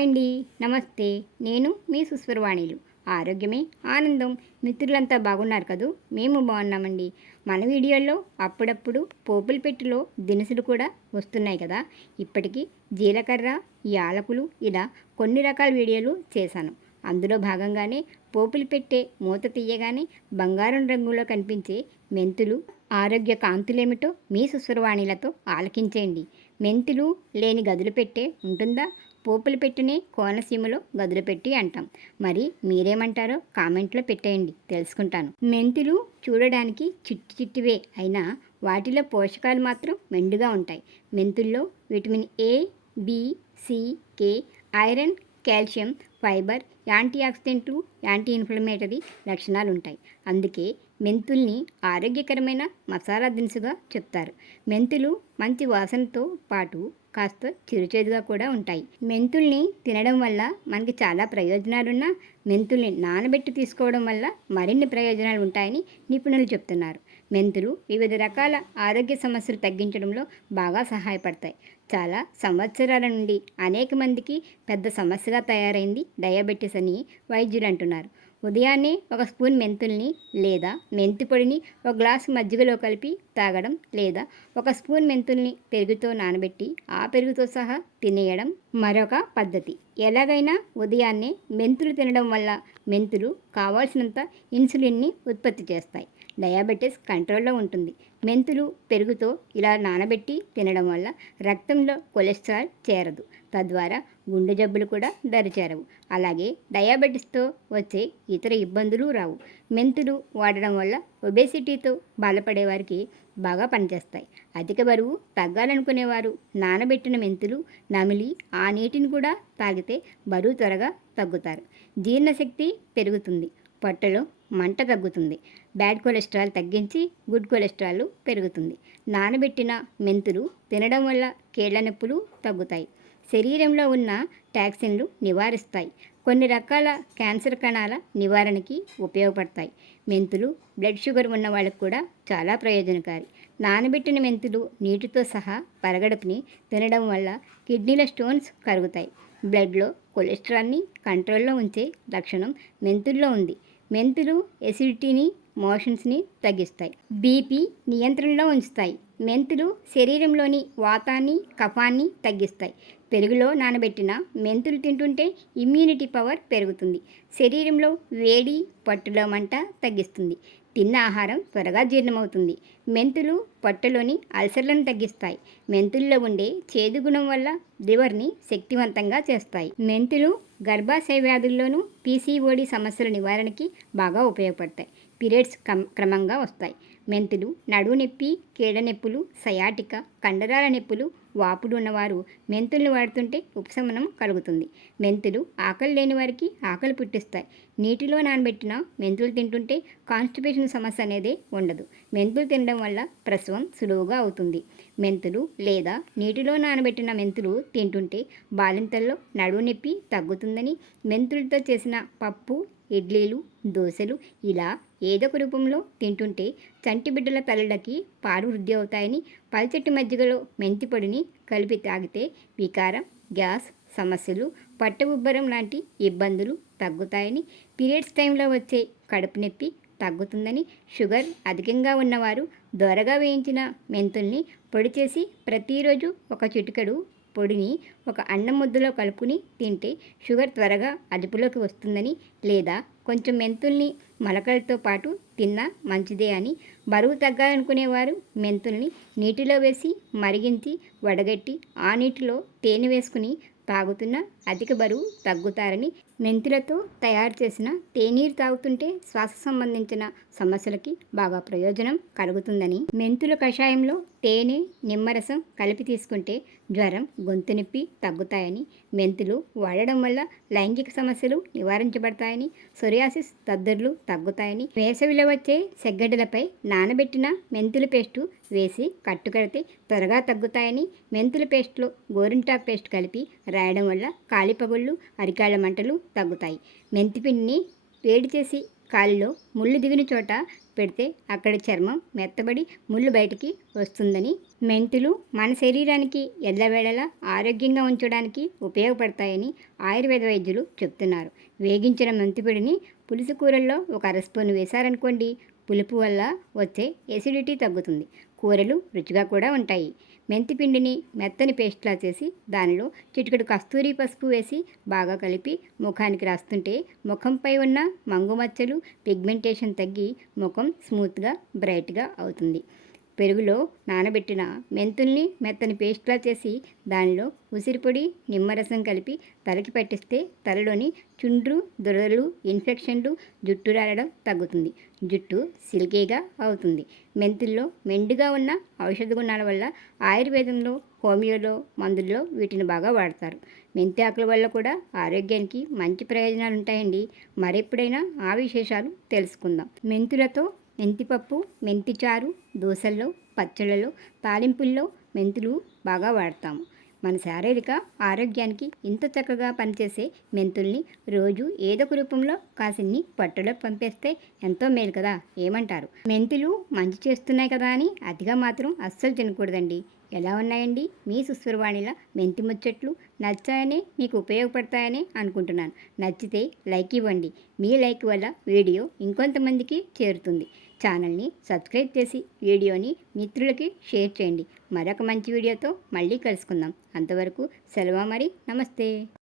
Hi అండి, నమస్తే. నేను మీ సుస్వరవాణిలు. ఆరోగ్యమే ఆనందం. మిత్రులంతా బాగున్నారు కదూ? మేము బాగున్నామండి. మన వీడియోల్లో అప్పుడప్పుడు పోపుల పెట్టెలో దినుసులు కూడా వస్తున్నాయి కదా. ఇప్పటికీ జీలకర్ర, యాలకులు ఇలా కొన్ని రకాల వీడియోలు చేశాను. అందులో భాగంగానే పోపులు పెట్టే మూత తీయగానే బంగారం రంగులో కనిపించే మెంతులు ఆరోగ్య కాంతులేమిటో మీ సుస్వరవాణిలతో ఆలకించేయండి. మెంతులు లేని గదులు పెట్టే ఉంటుందా? పోపులు పెట్టినే కోనసీమలో గదులు పెట్టి అంటాం. మరి మీరేమంటారో కామెంట్లో పెట్టేయండి, తెలుసుకుంటాను. మెంతులు చూడడానికి చిట్టి చిట్టివే అయినా వాటిలో పోషకాలు మాత్రం మెండుగా ఉంటాయి. మెంతుల్లో vitamin A, B, C, K, iron, calcium, fibre, anti ఆక్సిడెంట్లు, యాంటీ ఇన్ఫ్లమేటరీ లక్షణాలు ఉంటాయి. అందుకే మెంతుల్ని ఆరోగ్యకరమైన మసాలా దినుసుగా చెప్తారు. మెంతులు మంచి వాసనతో పాటు కాస్త చిరుచేదుగా కూడా ఉంటాయి. మెంతుల్ని తినడం వల్ల మనకి చాలా ప్రయోజనాలున్నా మెంతుల్ని నానబెట్టి తీసుకోవడం వల్ల మరిన్ని ప్రయోజనాలు ఉంటాయని నిపుణులు చెప్తున్నారు. మెంతులు వివిధ రకాల ఆరోగ్య సమస్యలు తగ్గించడంలో బాగా సహాయపడతాయి. చాలా సంవత్సరాల నుండి అనేక మందికి పెద్ద సమస్యగా తయారైంది డయాబెటీస్ అని వైద్యులు అంటున్నారు. ఉదయాన్నే ఒక స్పూన్ మెంతుల్ని లేదా మెంతి పొడిని ఒక గ్లాసు మజ్జిగలో కలిపి తాగడం, లేదా ఒక స్పూన్ మెంతుల్ని పెరుగుతో నానబెట్టి ఆ పెరుగుతో సహా తినేయడం మరొక పద్ధతి. ఎలాగైనా ఉదయాన్నే మెంతులు తినడం వల్ల మెంతులు కావాల్సినంత ఇన్సులిన్ని ఉత్పత్తి చేస్తాయి. డయాబెటీస్ కంట్రోల్లో ఉంటుంది. మెంతులు పెరుగుతో ఇలా నానబెట్టి తినడం వల్ల రక్తంలో కొలెస్ట్రాల్ చేరదు. తద్వారా గుండె జబ్బులు కూడా దరిచేరవు. అలాగే డయాబెటీస్తో వచ్చే ఇతర ఇబ్బందులు రావు. మెంతులు వాడడం వల్ల ఒబేసిటీతో బాధపడే వారికి బాగా పనిచేస్తాయి. అధిక బరువు తగ్గాలనుకునేవారు నానబెట్టిన మెంతులు నమిలి ఆ నీటిని కూడా తాగితే బరువు త్వరగా తగ్గుతారు. జీర్ణశక్తి పెరుగుతుంది. పొట్టలో మంట తగ్గుతుంది. బ్యాడ్ కొలెస్ట్రాల్ తగ్గించి గుడ్ కొలెస్ట్రాల్ పెరుగుతుంది. నానబెట్టిన మెంతులు తినడం వల్ల కీళ్ల నొప్పులు తగ్గుతాయి. శరీరంలో ఉన్న టాక్సిన్లు నివారిస్తాయి. కొన్ని రకాల క్యాన్సర్ కణాల నివారణకి ఉపయోగపడతాయి. మెంతులు బ్లడ్ షుగర్ ఉన్న వాళ్ళకు కూడా చాలా ప్రయోజనకారి. నానబెట్టిన మెంతులు నీటితో సహా పరగడుపుని తినడం వల్ల కిడ్నీల స్టోన్స్ కరుగుతాయి. బ్లడ్లో కొలెస్ట్రాల్ని కంట్రోల్లో ఉంచే లక్షణం మెంతుల్లో ఉంది. మెంతులు ఎసిడిటీని, మోషన్స్ని తగ్గిస్తాయి. బీపీ నియంత్రణలో ఉంచుతాయి. మెంతులు శరీరంలోని వాతాన్ని, కఫాన్ని తగ్గిస్తాయి. పెరుగులో నానబెట్టిన మెంతులు తింటుంటే ఇమ్యూనిటీ పవర్ పెరుగుతుంది. శరీరంలో వేడి, పట్టులో మంట తగ్గిస్తుంది. తిన్న ఆహారం త్వరగా జీర్ణమవుతుంది. మెంతులు పొట్టలోని అల్సర్లను తగ్గిస్తాయి. మెంతుల్లో ఉండే చేదు గుణం వల్ల లివర్ని శక్తివంతంగా చేస్తాయి. మెంతులు గర్భాశయ వ్యాధుల్లోనూ, పీసీఓడి సమస్యల నివారణకి బాగా ఉపయోగపడతాయి. పీరియడ్స్ క్రమంగా వస్తాయి. మెంతులు నడుము నొప్పి, కీళ్ళ నొప్పులు, సయాటిక, కండరాల నొప్పులు, వాపులు ఉన్నవారు మెంతుల్ని వాడుతుంటే ఉపశమనం కలుగుతుంది. మెంతులు ఆకలి లేని వారికి ఆకలి పుట్టిస్తాయి. నీటిలో నానబెట్టిన మెంతులు తింటుంటే కాన్స్టిపేషన్ సమస్య అనేదే ఉండదు. మెంతులు తినడం వల్ల ప్రసవం సులువుగా అవుతుంది. మెంతులు లేదా నీటిలో నానబెట్టిన మెంతులు తింటుంటే బాలింతల్లో నడుము నొప్పి తగ్గుతుందని, మెంతులతో చేసిన పప్పు, ఇడ్లీలు, దోశలు ఇలా ఏదొక రూపంలో తింటుంటే చంటి బిడ్డల తల్లులకి పాలు వృద్ధి అవుతాయని, పల్చటి మజ్జిగలో మెంతి పొడిని కలిపి తాగితే వికారం, గ్యాస్ సమస్యలు, పట్ట ఉబ్బరం లాంటి ఇబ్బందులు తగ్గుతాయని, పీరియడ్స్ టైంలో వచ్చే కడుపు నొప్పి తగ్గుతుందని, షుగర్ అధికంగా ఉన్నవారు దోరగా వేయించిన మెంతుల్ని పొడి చేసి ప్రతిరోజు ఒక చిటికెడు పొడిని ఒక అన్నం ముద్దలో కలుపుకుని తింటే షుగర్ త్వరగా అదుపులోకి వస్తుందని, లేదా కొంచెం మెంతుల్ని మొలకలతో పాటు తిన్నా మంచిదే అని, బరువు తగ్గాలనుకునేవారు మెంతుల్ని నీటిలో వేసి మరిగించి వడగట్టి ఆ నీటిలో తేనె వేసుకుని తాగుతున్న అధిక బరువు తగ్గుతారని, మెంతులతో తయారు చేసిన తేనీరు తాగుతుంటే శ్వాస సంబంధించిన సమస్యలకి బాగా ప్రయోజనం కలుగుతుందని, మెంతుల కషాయంలో తేనె, నిమ్మరసం కలిపి తీసుకుంటే జ్వరం, గొంతు నొప్పి తగ్గుతాయని, మెంతులు వాడడం వల్ల లైంగిక సమస్యలు నివారించబడతాయని, సొరియాసిస్ దద్దుర్లు తగ్గుతాయని, వేసవిలో వచ్చే సెగ్గడ్డలపై నానబెట్టిన మెంతుల పేస్టు వేసి కట్టుకడితే త్వరగా తగ్గుతాయని, మెంతుల పేస్ట్లో గోరింటాకు పేస్ట్ కలిపి రాయడం వల్ల కాలిపగుళ్ళు, అరికాళ్ళ మంటలు తగ్గుతాయి. మెంతిపిండిని వేడి చేసి కాలిలో ముళ్ళు దిగిన చోట పెడితే అక్కడ చర్మం మెత్తబడి ముళ్ళు బయటికి వస్తుందని, మెంతులు మన శరీరానికి ఎల్లవేళలా ఆరోగ్యంగా ఉంచడానికి ఉపయోగపడతాయని ఆయుర్వేద వైద్యులు చెప్తున్నారు. వేగించిన మెంతిపొడిని పులుసు కూరల్లో ఒక అర స్పూను వేశారనుకోండి, పులుపు వల్ల వచ్చే ఎసిడిటీ తగ్గుతుంది. కూరలు రుచిగా కూడా ఉంటాయి. మెంతిపిండిని మెత్తని పేస్ట్లా చేసి దానిలో చిటికెడు కస్తూరి పసుపు వేసి బాగా కలిపి ముఖానికి రాస్తుంటే ముఖంపై ఉన్న మంగు మచ్చలు, పిగ్మెంటేషన్ తగ్గి ముఖం స్మూత్గా బ్రైట్గా అవుతుంది. పెరుగులో నానబెట్టిన మెంతుల్ని మెత్తని పేస్ట్లా చేసి దానిలో ఉసిరిపొడి, నిమ్మరసం కలిపి తలకి పట్టిస్తే తలలోని చుండ్రు, దురదలు, ఇన్ఫెక్షన్లు, జుట్టు రాలడం తగ్గుతుంది. జుట్టు సిల్కీగా అవుతుంది. మెంతుల్లో మెండుగా ఉన్న ఔషధ గుణాల వల్ల ఆయుర్వేదంలో, హోమియోలో, మందుల్లో వీటిని బాగా వాడతారు. మెంతి ఆకుల వల్ల కూడా ఆరోగ్యానికి మంచి ప్రయోజనాలు ఉంటాయండి. మరెప్పుడైనా ఆ విశేషాలు తెలుసుకుందాం. మెంతులతో మెంతిపప్పు, మెంతి చారు, దోసల్లో, పచ్చళ్ళలో, తాలింపుల్లో మెంతులు బాగా వాడతాము. మన శారీరక ఆరోగ్యానికి ఇంత చక్కగా పనిచేసే మెంతుల్ని రోజు ఏదొక రూపంలో కాసిన్ని పట్టులో పంపేస్తే ఎంతో మేలు కదా, ఏమంటారు? మెంతులు మంచి చేస్తున్నాయి కదా అని అతిగా మాత్రం అస్సలు తినకూడదండి. ఎలా ఉన్నాయండి మీ సుస్వరవాణిల మెంతి ముచ్చట్లు? నచ్చాయని, మీకు ఉపయోగపడతాయని అనుకుంటున్నాను. నచ్చితే లైక్ ఇవ్వండి. మీ లైక్ వల్ల వీడియో ఇంకొంతమందికి చేరుతుంది. ఛానల్ని సబ్స్క్రైబ్ చేసి వీడియోని మిత్రులకి షేర్ చేయండి. మరొక మంచి వీడియోతో మళ్ళీ కలుసుకుందాం. అంతవరకు సెలవు మరి. నమస్తే.